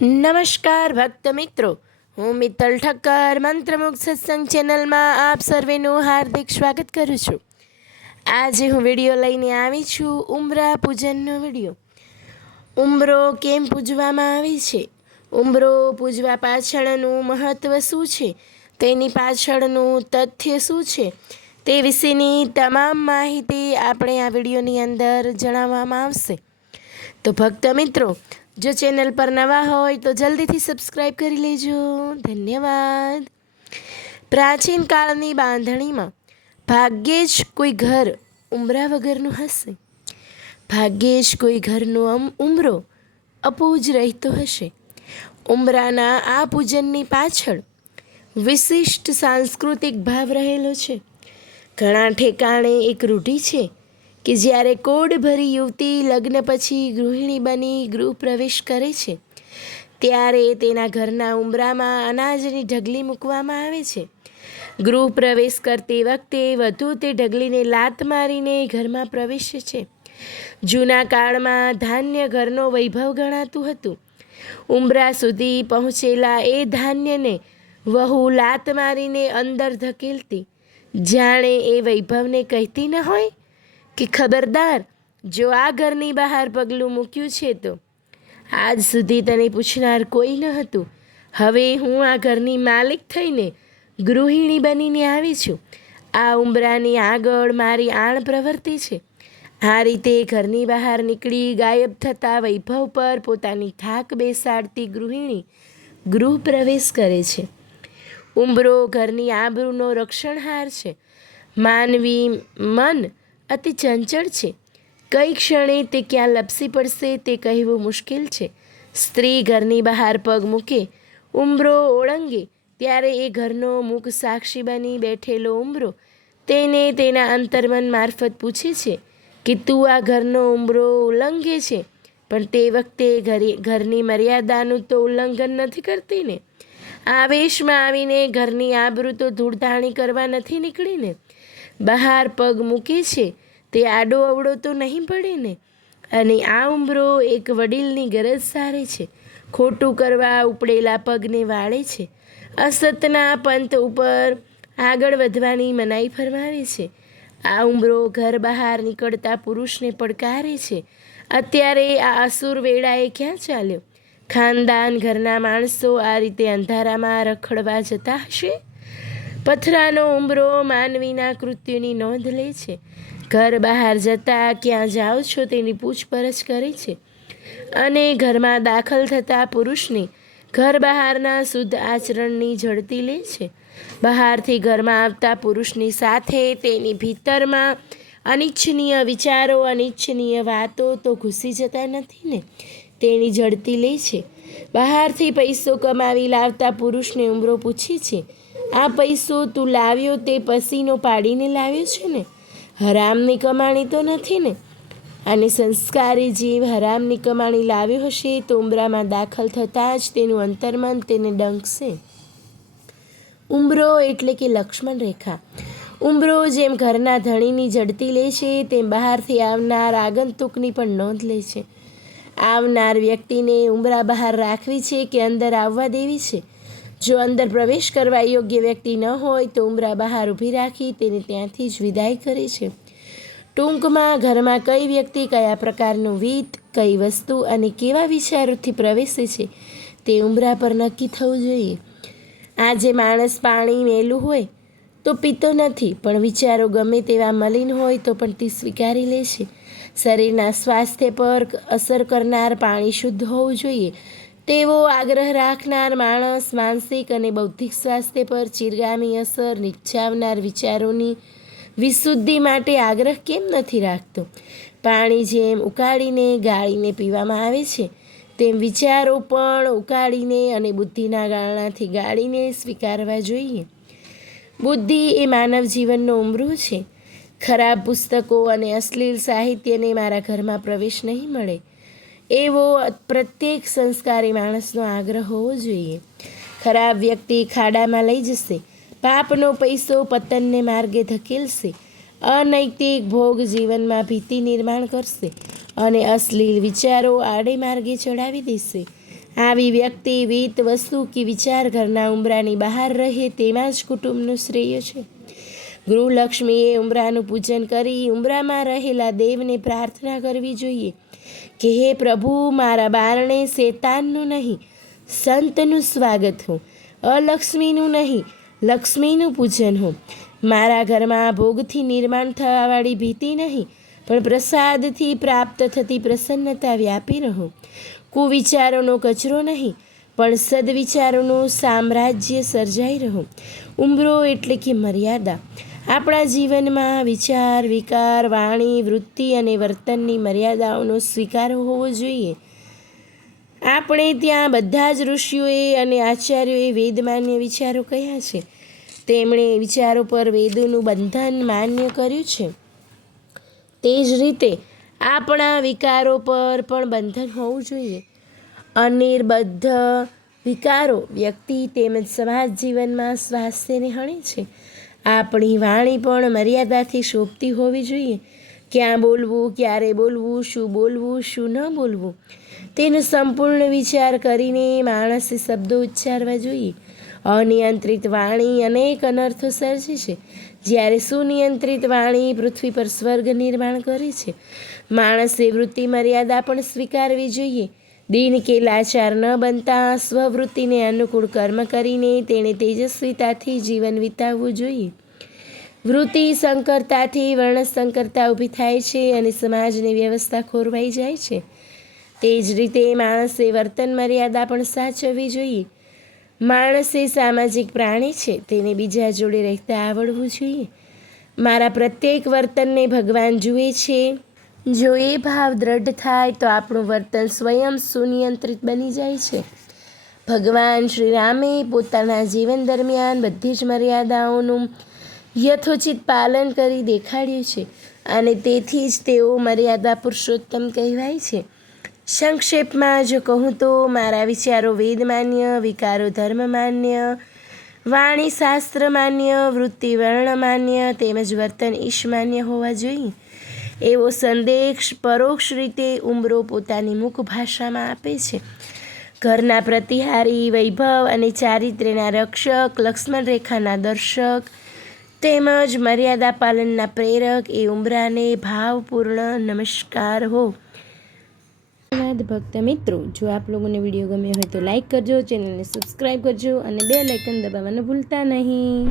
નમસ્કાર ભક્ત મિત્રો, હું મિત્તલ ઠક્કર મંત્રમુગ્ધ સત્સંગ ચેનલમાં આપ સર્વેનું હાર્દિક સ્વાગત કરું છું. આજે હું વિડીયો લઈને આવી છું ઉંબરા પૂજનનો વિડીયો. ઉંબરો કેમ પૂજવામાં આવે છે, ઉંબરો પૂજવા પાછળનું મહત્ત્વ શું છે, તેની પાછળનું તથ્ય શું છે, તે વિશેની તમામ માહિતી આપણે આ વિડીયોની અંદર જણાવવામાં આવશે. તો ભક્ત મિત્રો, જો ચેનલ પર નવા હોય તો જલ્દીથી સબસ્ક્રાઈબ કરી લેજો. ધન્યવાદ. પ્રાચીન કાળની બાંધણીમાં ભાગ્યે જ કોઈ ઘર ઉંબરા વગરનું હશે. ભાગ્યે જ કોઈ ઘરનો ઉંબરો અપૂજ રહેતો હશે. ઉંબરાના આ પૂજનની પાછળ વિશિષ્ટ સાંસ્કૃતિક ભાવ રહેલો છે. ઘણા ઠેકાણે એક રૂઢિ છે કે જ્યારે કોડભરી યુવતી લગ્ન પછી ગૃહિણી બની ગૃહ પ્રવેશ કરે છે ત્યારે તેના ઘરના ઉંબરામાં અનાજની ઢગલી મૂકવામાં આવે છે. ગૃહ પ્રવેશ કરતી વખતે વધુ તે ઢગલીને લાત મારીને ઘરમાં પ્રવેશે છે. જૂના કાળમાં ધાન્ય ઘરનો વૈભવ ગણાતું હતું. ઉંબરા સુધી પહોંચેલા એ ધાન્યને વહુ લાત મારીને અંદર ધકેલતી, જાણે એ વૈભવને કહેતી ન હોય કે ખબરદાર, જો આ ઘરની બહાર પગલું મૂક્યું છે તો આજ સુધી તને પૂછનાર કોઈ ન હતું. હવે હું આ ઘરની માલિક થઈને ગૃહિણી બનીને આવી છું. આ ઉંબરાની આગળ મારી આણ પ્રવૃત્તિ છે. આ રીતે ઘરની બહાર નીકળી ગાયબ થતા વૈભવ પર પોતાની થાક બેસાડતી ગૃહિણી ગૃહ પ્રવેશ કરે છે. ઉંબરો ઘરની આબરૂનો રક્ષણહાર છે. માનવી મન અતિ ચંચળ છે. કઈ ક્ષણે તે ક્યાં લપસી પડશે તે કહેવું મુશ્કેલ છે. સ્ત્રી ઘરની બહાર પગ મૂકે, ઉંબરો ઓળંગે ત્યારે એ ઘરનો મૂક સાક્ષી બની બેઠેલો ઉંબરો તેને તેના અંતર્મન મારફત પૂછે છે કે તું આ ઘરનો ઉંબરો ઉલ્લંઘે છે, પણ તે વખતે ઘરની મર્યાદાનું તો ઉલ્લંઘન નથી કરતી ને. આવેશમાં આવીને ઘરની આબરૂ તો ધૂળધાણી કરવા નથી નીકળીને. બહાર પગ મૂકે છે તે આડો અવળો તો નહીં પડે ને. અને આ ઉંબરો એક વડીલની ગરજ સારે છે. ખોટું કરવા ઉપડેલા પગને વાળે છે. અસતના પંથ ઉપર આગળ વધવાની મનાઈ ફરમાવે છે. આ ઉંબરો ઘર બહાર નીકળતા પુરુષને પડકારે છે. અત્યારે આ અસુર વેળાએ ક્યાં ચાલ્યો? ખાનદાન ઘરના માણસો આ રીતે અંધારામાં રખડવા જતા હશે? પથરાનો ઉંબરો માનવીના કૃત્યની નોંધ લે છે. ઘર બહાર જતા ક્યાં જાઓ છો તેની પૂછપરછ કરે છે. અને ઘરમાં દાખલ થતા પુરુષને ઘર બહારના શુદ્ધ આચરણની ઝડપી લે છે. બહારથી ઘરમાં આવતા પુરુષની સાથે તેની ભીતરમાં અનિચ્છનીય વિચારો, અનિચ્છનીય વાતો તો ઘૂસી જતા નથી ને, તેની ઝડપી લે છે. બહારથી પૈસો કમાવી લાવતા પુરુષને ઉંબરો પૂછે છે, આ પૈસો તું લાવ્યો તે પસીનો પાડીને લાવ્યો છે ને? હરામની કમાણી તો નથી ને? અને સંસ્કારી જીવ હરામની કમાણી લાવ્યો હશે તો ઉંબરામાં દાખલ થતાં જ તેનું અંતર્મન તેને ડંકશે. ઉંબરો એટલે કે લક્ષ્મણ રેખા. ઉંબરો જેમ ઘરના ધણીની ઝડપી લે છે તેમ બહારથી આવનાર આગંતુકની પણ નોંધ લે છે. આવનાર વ્યક્તિને ઉંબરા બહાર રાખવી છે કે અંદર આવવા દેવી છે? જો અંદર પ્રવેશ કરવા યોગ્ય વ્યક્તિ ન હોય તો ઉંબરા બહાર ઊભી રાખી તેને ત્યાંથી જ વિદાય કરે છે. ટૂંકમાં ઘરમાં કઈ વ્યક્તિ કયા પ્રકારનું વિત્ત, કઈ વસ્તુ અને કેવા વિચારોથી પ્રવેશે છે તે ઉંબરા પર નક્કી થવું જોઈએ. આજે માણસ પાણી મેલું હોય તો પીતો નથી, પણ વિચારો ગમે તેવા મલિન હોય તો પણ તે સ્વીકારી લે છે. શરીરના સ્વાસ્થ્ય પર અસર કરનાર પાણી શુદ્ધ હોવું જોઈએ તેવો આગ્રહ રાખનાર માણસ માનસિક અને બૌદ્ધિક સ્વાસ્થ્ય પર ચિરગામી અસર નિપજાવનાર વિચારોની વિશુદ્ધિ માટે આગ્રહ કેમ નથી રાખતો? પાણી જેમ ઉકાળીને ગાળીને પીવામાં આવે છે તેમ વિચારો પણ ઉકાળીને અને બુદ્ધિના ગાળણાથી ગાળીને સ્વીકારવા જોઈએ. બુદ્ધિ એ માનવ જીવનનો ઉંબરો છે. ખરાબ પુસ્તકો અને અશ્લીલ સાહિત્યને મારા ઘરમાં પ્રવેશ નહીં મળે એવો પ્રત્યેક સંસ્કારી માણસનો આગ્રહ હોવો જોઈએ. ખરાબ વ્યક્તિ ખાડામાં લઈ જશે, પાપનો પૈસો પતનને માર્ગે ધકેલશે, અનૈતિક ભોગ જીવનમાં ભીતિ નિર્માણ કરશે અને અશ્લીલ વિચારો આડે માર્ગે ચડાવી દેશે. આવી વ્યક્તિ વિત્ત વસ્તુ કે વિચાર ઘરના ઉંબરાની બહાર રહે તેમાં જ કુટુંબનું શ્રેય છે. ગૃહલક્ષ્મીએ ઉંબરાનું પૂજન કરી ઉંબરામાં રહેલા દેવને પ્રાર્થના કરવી જોઈએ કે હે પ્રભુ, મારા બારણે શેતાનનું નહીં સંતનું સ્વાગત હો, અલક્ષ્મીનું નહીં લક્ષ્મીનું પૂજન હો. મારા ઘરમાં ભોગથી નિર્માણ થવાવાળી ભીતિ નહીં પણ પ્રસાદથી પ્રાપ્ત થતી પ્રસન્નતા વ્યાપી રહો. કુવિચારોનો કચરો નહીં પણ સદવિચારોનું સામ્રાજ્ય સર્જાઈ રહો. ઉંબરો એટલે કે મર્યાદા. આપણા જીવનમાં વિચાર, વિકાર, વાણી, વૃત્તિ અને વર્તનની મર્યાદાઓનો સ્વીકાર હોવો જોઈએ. આપણે ત્યાં બધા જ ઋષિઓએ અને આચાર્યોએ વેદમાન્ય વિચારો કહ્યા છે. તેમણે વિચારો પર વેદોનું બંધન માન્ય કર્યું છે. તે જ રીતે આપણા વિકારો પર પણ બંધન હોવું જોઈએ. અનિર્બદ્ધ વિકારો વ્યક્તિ તેમજ સમાજ જીવનમાં સ્વાસ્થ્યને હણે છે. આપણી વાણી પણ મર્યાદાથી શોભતી હોવી જોઈએ. ક્યાં બોલવું, ક્યારે બોલવું, શું બોલવું, શું ન બોલવું, તેનો સંપૂર્ણ વિચાર કરીને માણસે શબ્દો ઉચ્ચારવા જોઈએ. અનિયંત્રિત વાણી અનેક અનર્થો સર્જે છે, જ્યારે સુનિયંત્રિત વાણી પૃથ્વી પર સ્વર્ગ નિર્માણ કરે છે. માણસે વૃત્તિ મર્યાદા પણ સ્વીકારવી જોઈએ. દિન કે લાચાર ન બનતા સ્વવૃત્તિને અનુકૂળ કર્મ કરીને તેણે તેજસ્વીતાથી જીવન વિતાવવું જોઈએ. વૃત્તિ સંકરતાથી વર્ણસંકરતા ઊભી થાય છે અને સમાજની વ્યવસ્થા ખોરવાઈ જાય છે. તે જ રીતે માણસે વર્તન મર્યાદા પણ સાચવવી જોઈએ. માણસ એ સામાજિક પ્રાણી છે, તેને બીજા જોડે રહેતા આવડવું જોઈએ. મારા પ્રત્યેક વર્તનને ભગવાન જુએ છે. જો એ ભાવ દ્રઢ થાય તો આપણું વર્તન સ્વયં સુનિયંત્રિત બની જાય છે. ભગવાન શ્રી રામે પોતાના જીવન દરમિયાન બધી જ મર્યાદાઓનું યથોચિત પાલન કરી દેખાડ્યું છે અને તેથી જ તેઓ મર્યાદા પુરુષોત્તમ કહેવાય છે. સંક્ષેપમાં જો કહું તો મારા વિચારો વેદમાન્ય, વિકારો ધર્મમાન્ય, વાણી શાસ્ત્રમાન્ય, વૃત્તિ વર્ણમાન્ય તેમજ વર્તન ઈશમાન્ય હોવા જોઈએ. એવો સંદેશ પરોક્ષ રીતે ઉંબરો પોતાની મુખ ભાષામાં આપે છે. ઘરના પ્રતિહારી, વૈભવ અને ચારિત્ર્યના રક્ષક, લક્ષ્મણ રેખાના દર્શક તેમજ મર્યાદા પાલનના પ્રેરક એ ઉંબરાને ભાવપૂર્ણ નમસ્કાર હો. ધન્યવાદ ભક્ત મિત્રો. જો આપ લોકોને વિડીયો ગમ્યો હોય તો લાઈક કરજો, ચેનલને સબસ્ક્રાઈબ કરજો અને બેલ આઇકન દબાવવાનું ભૂલતા નહીં.